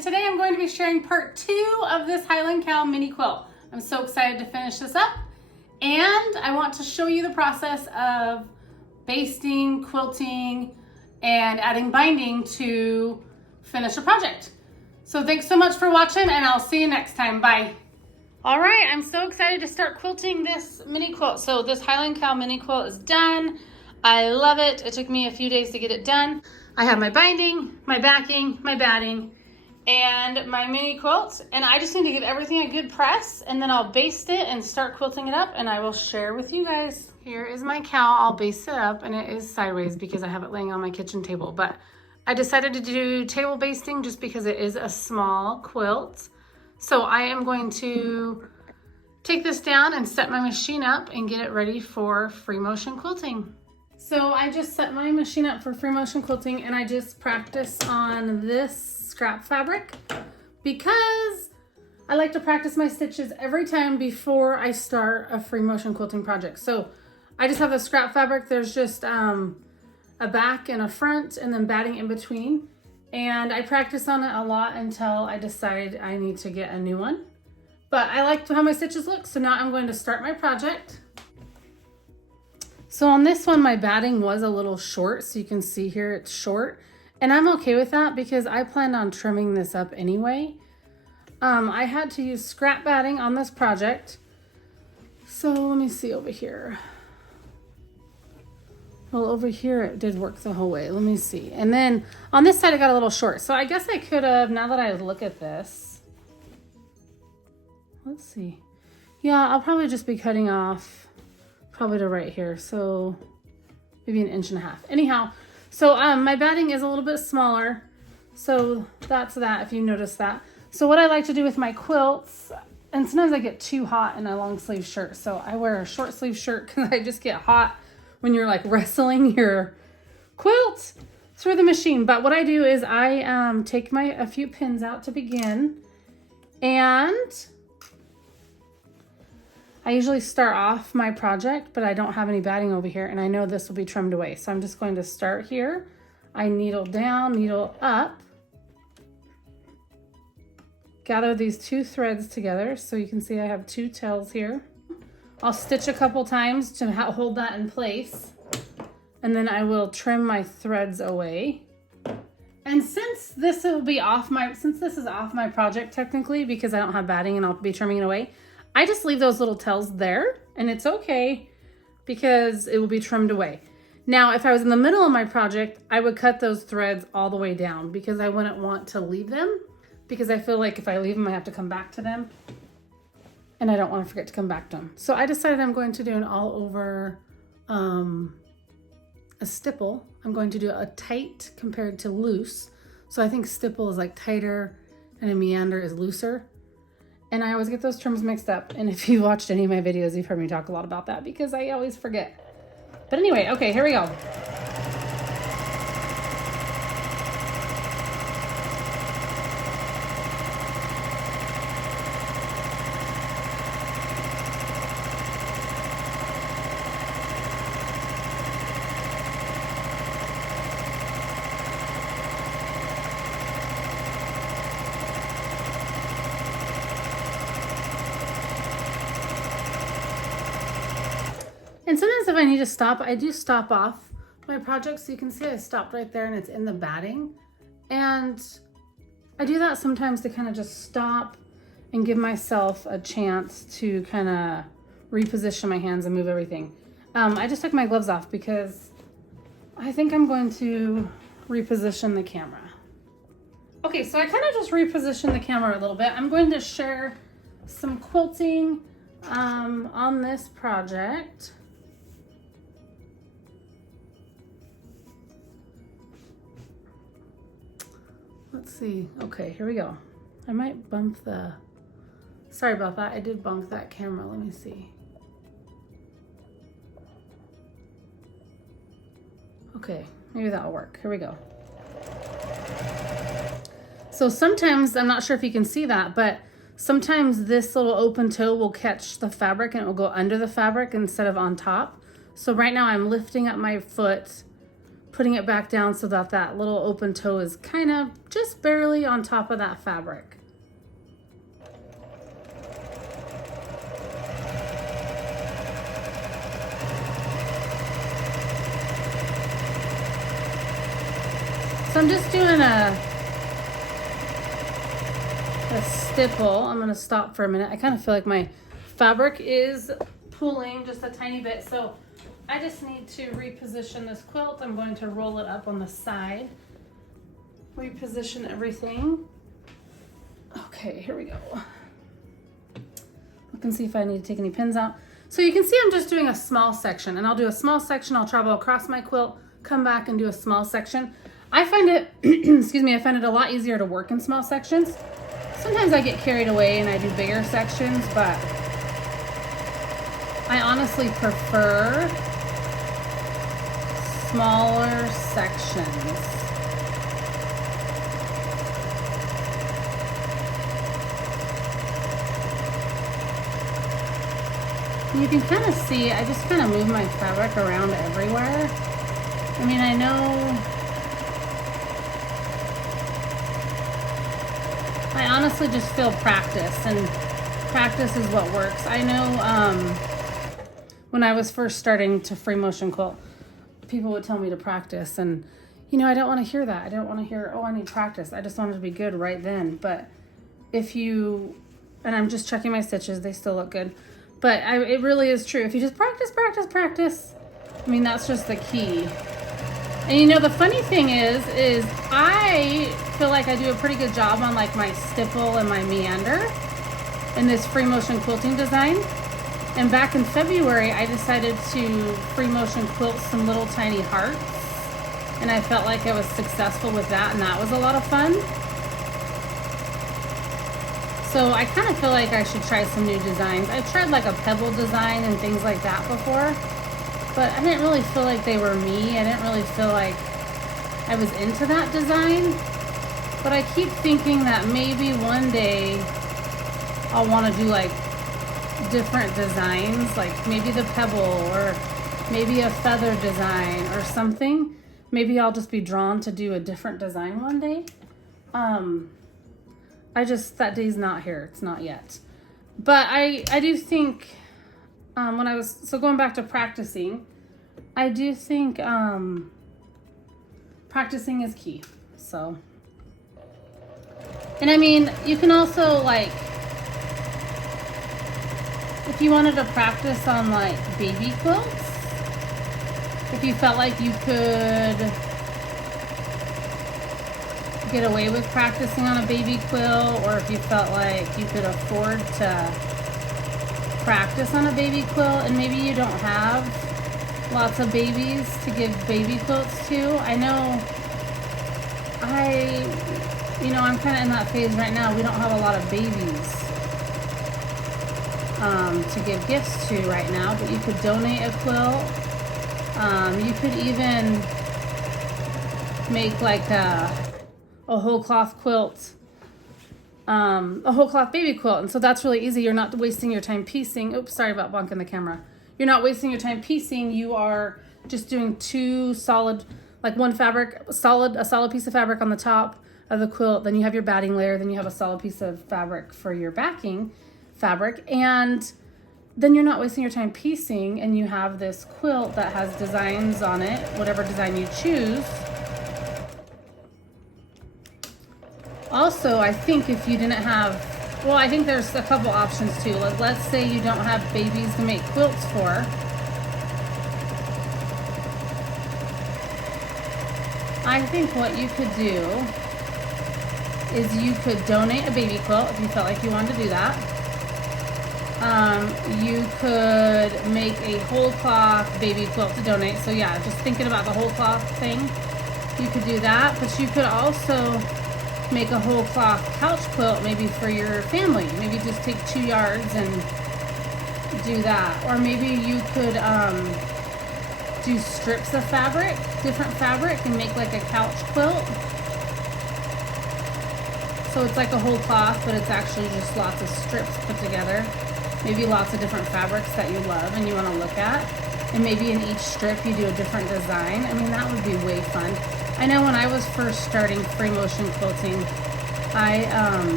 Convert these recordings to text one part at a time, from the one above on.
and today I'm going to be sharing part 2 of this Highland cowl mini quilt. I'm so excited to finish this up, and I want to show you the process of basting, quilting, and adding binding to finish a project. So thanks so much for watching, and I'll see you next time. Bye. All right, I'm so excited to start quilting this mini quilt. So this Highland cowl mini quilt is done. I love it. It took me a few days to get it done. I have my binding, my backing, my batting, and my mini quilt, and I just need to give everything a good press, and then I'll baste it and start quilting it up, and I will share with you guys. Here is my cowl. I'll baste it up, and it is sideways because I have it laying on my kitchen table, but I decided to do table basting just because it is a small quilt. So I am going to take this down and set my machine up and get it ready for free motion quilting. So I just set my machine up for free motion quilting, and I just practice on this scrap fabric because I like to practice my stitches every time before I start a free motion quilting project. So I just have a scrap fabric. There's just a back and a front and then batting in between. And I practice on it a lot until I decide I need to get a new one. But I like how my stitches look, so now I'm going to start my project. So on this one, my batting was a little short, so you can see here it's short. And I'm okay with that because I planned on trimming this up anyway. I had to use scrap batting on this project. So let me see over here. Well, over here it did work the whole way. Let me see. And then on this side, it got a little short. So I guess I could have, now that I look at this, let's see. Yeah, I'll probably just be cutting off probably to right here. So maybe 1.5 inches. Anyhow, so my batting is a little bit smaller. So that's that, if you notice that. So what I like to do with my quilts, and sometimes I get too hot in a long sleeve shirt. So I wear a short sleeve shirt because I just get hot when you're like wrestling your quilt through the machine. But what I do is I take a few pins out to begin, and I usually start off my project, but I don't have any batting over here, and I know this will be trimmed away. So I'm just going to start here. I needle down, needle up, gather these 2 threads together. So you can see I have 2 tails here. I'll stitch a couple times to hold that in place, and then I will trim my threads away. And since this is off my project technically, because I don't have batting and I'll be trimming it away, I just leave those little tails there, and it's okay because it will be trimmed away. Now, if I was in the middle of my project, I would cut those threads all the way down because I wouldn't want to leave them, because I feel like if I leave them, I have to come back to them, and I don't want to forget to come back to them. So I decided I'm going to do an all over a stipple. I'm going to do a tight compared to loose. So I think stipple is like tighter and a meander is looser. And I always get those terms mixed up. And if you've watched any of my videos, you've heard me talk a lot about that because I always forget. But anyway, okay, here we go. And sometimes if I need to stop, I do stop off my project. So you can see I stopped right there and it's in the batting. And I do that sometimes to kind of just stop and give myself a chance to kind of reposition my hands and move everything. I just took my gloves off because I think I'm going to reposition the camera. Okay, so I kind of just repositioned the camera a little bit. I'm going to share some quilting on this project. Let's see. Okay, here we go. I might bump sorry about that. I did bump that camera. Let me see. Okay, maybe that'll work. Here we go. So sometimes, I'm not sure if you can see that, but sometimes this little open toe will catch the fabric and it will go under the fabric instead of on top. So right now I'm lifting up my foot, putting it back down so that that little open toe is kind of just barely on top of that fabric. So I'm just doing a stipple. I'm gonna stop for a minute. I kind of feel like my fabric is pulling just a tiny bit, so I just need to reposition this quilt. I'm going to roll it up on the side, reposition everything. Okay, here we go. Look and see if I need to take any pins out. So you can see I'm just doing a small section, and I'll do a small section. I'll travel across my quilt, come back and do a small section. I find it, excuse me, I find it a lot easier to work in small sections. Sometimes I get carried away and I do bigger sections, but I honestly prefer smaller sections. You can kind of see, I just kind of move my fabric around everywhere. I mean, I know, I honestly just feel practice, and practice is what works. I know when I was first starting to free motion quilt, people would tell me to practice, and you know, I don't want to hear that. I don't want to hear, oh, I need practice. I just wanted to be good right then. But if you, and I'm just checking my stitches, they still look good. But it really is true. If you just practice, practice, practice, I mean, that's just the key. And you know, the funny thing is I feel like I do a pretty good job on like my stipple and my meander in this free motion quilting design. And back in February, I decided to free motion quilt some little tiny hearts. And I felt like I was successful with that, and that was a lot of fun. So I kind of feel like I should try some new designs. I've tried like a pebble design and things like that before, but I didn't really feel like they were me. I didn't really feel like I was into that design. But I keep thinking that maybe one day I'll want to do like different designs, like maybe the pebble or maybe a feather design or something. Maybe I'll just be drawn to do a different design one day. That day's not here. It's not yet. But I do think, going back to practicing, I do think practicing is key. So, and I mean, you can also like, if you wanted to practice on like baby quilts, if you felt like you could get away with practicing on a baby quilt, or if you felt like you could afford to practice on a baby quilt and maybe you don't have lots of babies to give baby quilts to. I know I'm kind of in that phase right now. We don't have a lot of babies to give gifts to right now, but you could donate a quilt. You could even make like a whole cloth quilt, a whole cloth baby quilt. And so that's really easy. You're not wasting your time piecing. Oops, sorry about bunking the camera. You're not wasting your time piecing. You are just doing two solid, like one fabric, a solid piece of fabric on the top of the quilt. Then you have your batting layer. Then you have a solid piece of fabric for your backing fabric. And then you're not wasting your time piecing, and you have this quilt that has designs on it, whatever design you choose. Also, I think if you didn't have, well, I think there's a couple options too. Let's say you don't have babies to make quilts for. I think what you could do is you could donate a baby quilt if you felt like you wanted to do that. You could make a whole cloth baby quilt to donate. So yeah, just thinking about the whole cloth thing, you could do that. But you could also make a whole cloth couch quilt maybe for your family. Maybe just take 2 yards and do that. Or maybe you could do strips of fabric, different fabric, and make like a couch quilt. So it's like a whole cloth, but it's actually just lots of strips put together. Maybe lots of different fabrics that you love and you want to look at. and maybe in each strip you do a different design. I mean, that would be way fun. I know when I was first starting free motion quilting, I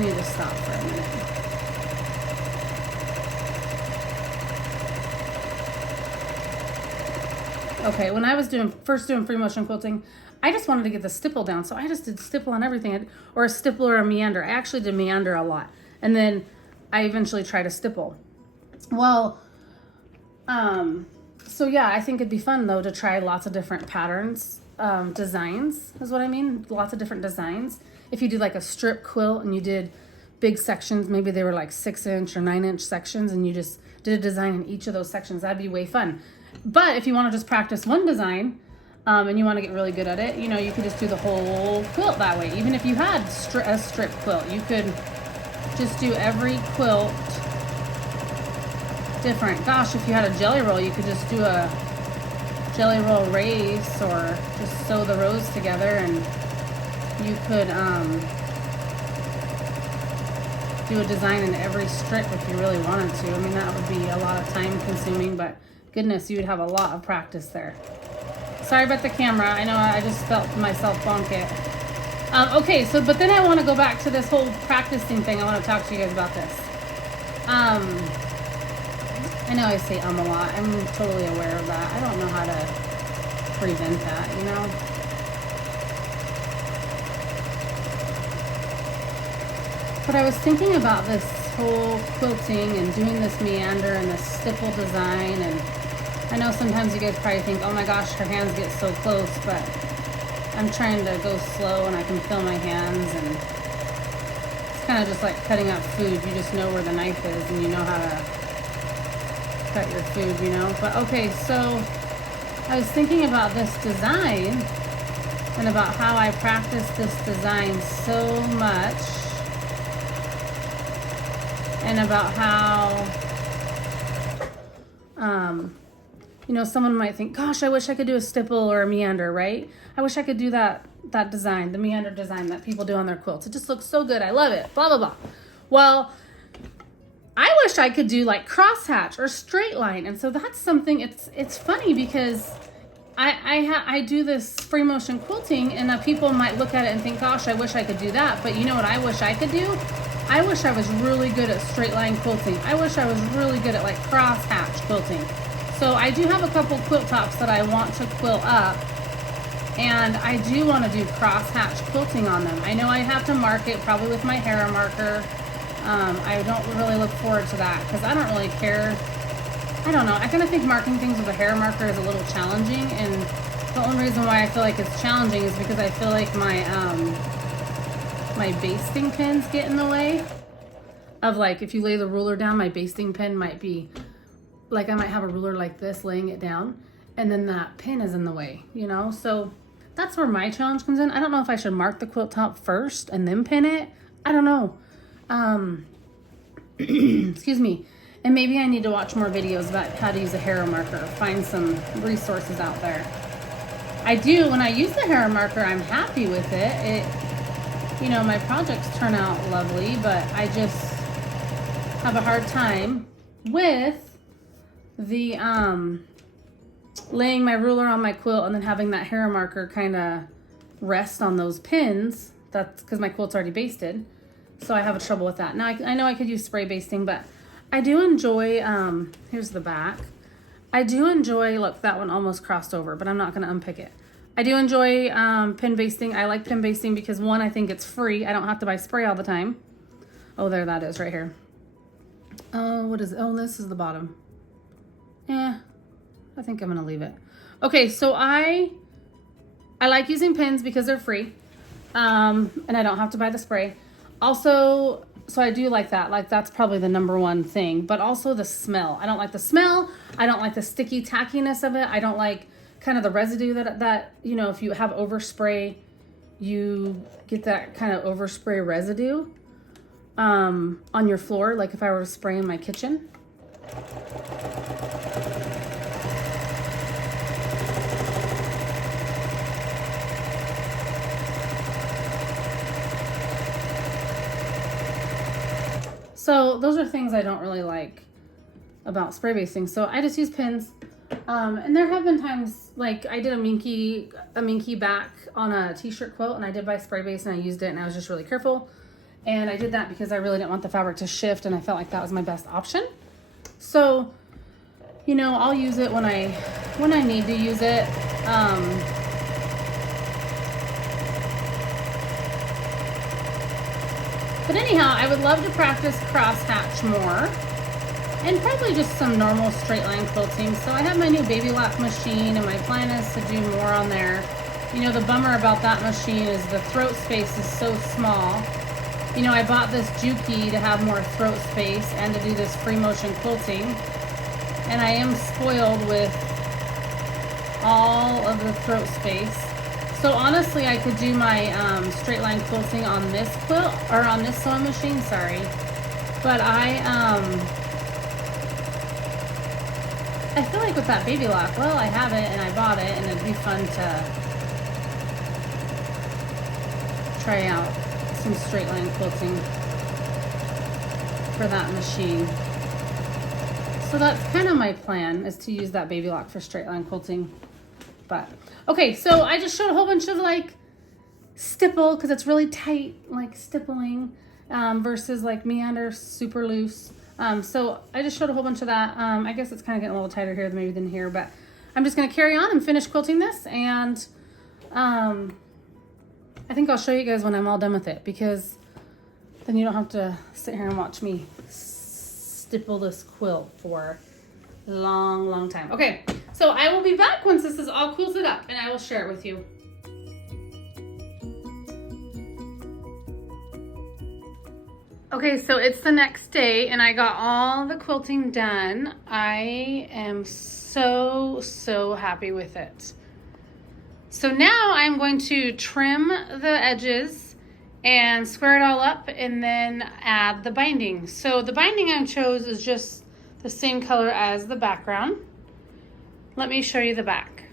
need to stop for a minute. Okay, when I was first doing free motion quilting, I just wanted to get the stipple down, so I just did stipple on everything, or a stipple or a meander. I actually did meander a lot, and then I eventually tried a stipple. Well, so yeah, I think it'd be fun though to try lots of different patterns, designs is what I mean, lots of different designs. If you did like a strip quilt and you did big sections, maybe they were like 6-inch or 9-inch sections, and you just did a design in each of those sections, that'd be way fun. But if you want to just practice one design, and you want to get really good at it, you know, you could just do the whole quilt that way. Even if you had a strip quilt, you could just do every quilt different. Gosh, if you had a jelly roll, you could just do a jelly roll race, or just sew the rows together, and you could do a design in every strip if you really wanted to. I mean, that would be a lot of time consuming, but goodness, you would have a lot of practice there. Sorry about the camera. I know I just felt myself bonk it. Okay, so, but then I want to go back to this whole practicing thing. I want to talk to you guys about this. I know I say a lot. I'm totally aware of that. I don't know how to prevent that, you know? But I was thinking about this whole quilting and doing this meander and this stipple design, and I know sometimes you guys probably think, oh my gosh, her hands get so close, but I'm trying to go slow and I can feel my hands, and it's kind of just like cutting up food. You just know where the knife is and you know how to cut your food, you know. But okay, so I was thinking about this design and about how I practice this design so much, and about how you know, someone might think, gosh, I wish I could do a stipple or a meander, right? I wish I could do that design, the meander design that people do on their quilts. It just looks so good. I love it. Blah, blah, blah. Well, I wish I could do like crosshatch or straight line. And so that's something, it's funny because I do this free motion quilting, and people might look at it and think, gosh, I wish I could do that. But you know what I wish I could do? I wish I was really good at straight line quilting. I wish I was really good at like crosshatch quilting. So I do have a couple quilt tops that I want to quilt up, and I do want to do crosshatch quilting on them. I know I have to mark it probably with my hair marker. I don't really look forward to that because I don't really care. I don't know. I kind of think marking things with a hair marker is a little challenging, and the only reason why I feel like it's challenging is because I feel like my my basting pins get in the way of, like, if you lay the ruler down, my basting pin might be like, I might have a ruler like this laying it down, and then that pin is in the way, you know? So that's where my challenge comes in. I don't know if I should mark the quilt top first and then pin it. I don't know. Excuse me. And maybe I need to watch more videos about how to use a hair marker, find some resources out there. I do, when I use the hair marker, I'm happy with it. You know, my projects turn out lovely, but I just have a hard time with the laying my ruler on my quilt and then having that hair marker kind of rest on those pins. That's because my quilt's already basted, so I have a trouble with that. Now I know I could use spray basting, but I do enjoy, here's the back. I do enjoy, look, that one almost crossed over, but I'm not going to unpick it. I do enjoy pin basting. I like pin basting because, one, I think it's free. I don't have to buy spray all the time. Oh, there that is right here. Oh, what is it? Oh, this is the bottom. Yeah, I think I'm going to leave it. Okay, so I like using pins because they're free, and I don't have to buy the spray. Also, so I do like that. Like, that's probably the number one thing. But also the smell. I don't like the smell. I don't like the sticky tackiness of it. I don't like kind of the residue that you know, if you have overspray, you get that kind of overspray residue on your floor, like if I were to spray in my kitchen. So those are things I don't really like. about spray basting. So I just use pins. And there have been times, like I did a minky back on a t-shirt quilt, and I did buy spray base and I used it, and I was just really careful. And I did that because I really didn't want the fabric to shift, and I felt like that was my best option. So, you know, I'll use it when I need to use it. But anyhow, I would love to practice crosshatch more, and probably just some normal straight line quilting. So I have my new baby lock machine, and my plan is to do more on there. You know, the bummer about that machine is the throat space is so small. You know, I bought this Juki to have more throat space and to do this free motion quilting, and I am spoiled with all of the throat space. So honestly, I could do my straight line quilting on this quilt, or on this sewing machine, sorry. But I feel like with that baby lock, well, I have it and I bought it, and it'd be fun to try out some straight line quilting for that machine. So that's kind of my plan, is to use that baby lock for straight line quilting. But okay, so I just showed a whole bunch of like stipple, because it's really tight, like stippling, versus like meander, super loose. So I just showed a whole bunch of that. I guess it's kind of getting a little tighter here maybe than here, but I'm just going to carry on and finish quilting this, and I think I'll show you guys when I'm all done with it, because then you don't have to sit here and watch me stipple this quilt for a long, long time. Okay, so I will be back once this is all quilted up, and I will share it with you. Okay, so it's the next day, and I got all the quilting done. I am so happy with it. So now I'm going to trim the edges and square it all up, and then add the binding. So the binding I chose is just the same color as the background. Let me show you the back.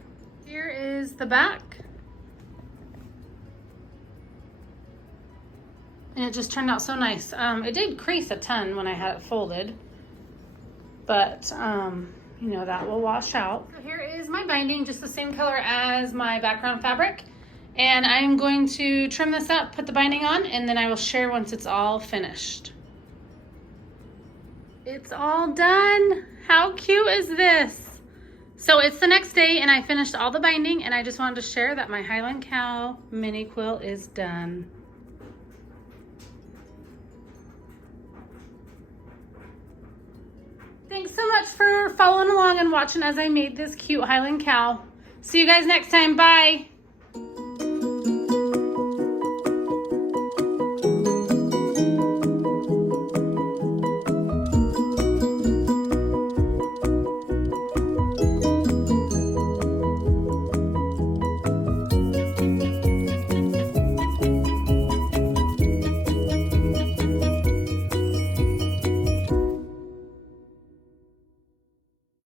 Here is the back. And it just turned out so nice. It did crease a ton when I had it folded, but you know, that will wash out. So here is my binding, just the same color as my background fabric. And I'm going to trim this up, put the binding on, and then I will share once it's all finished. It's all done. How cute is this? So it's the next day, and I finished all the binding, and I just wanted to share that my Highland Cow mini quilt is done. Thanks so much for following along and watching as I made this cute Highland Cow. See you guys next time. Bye.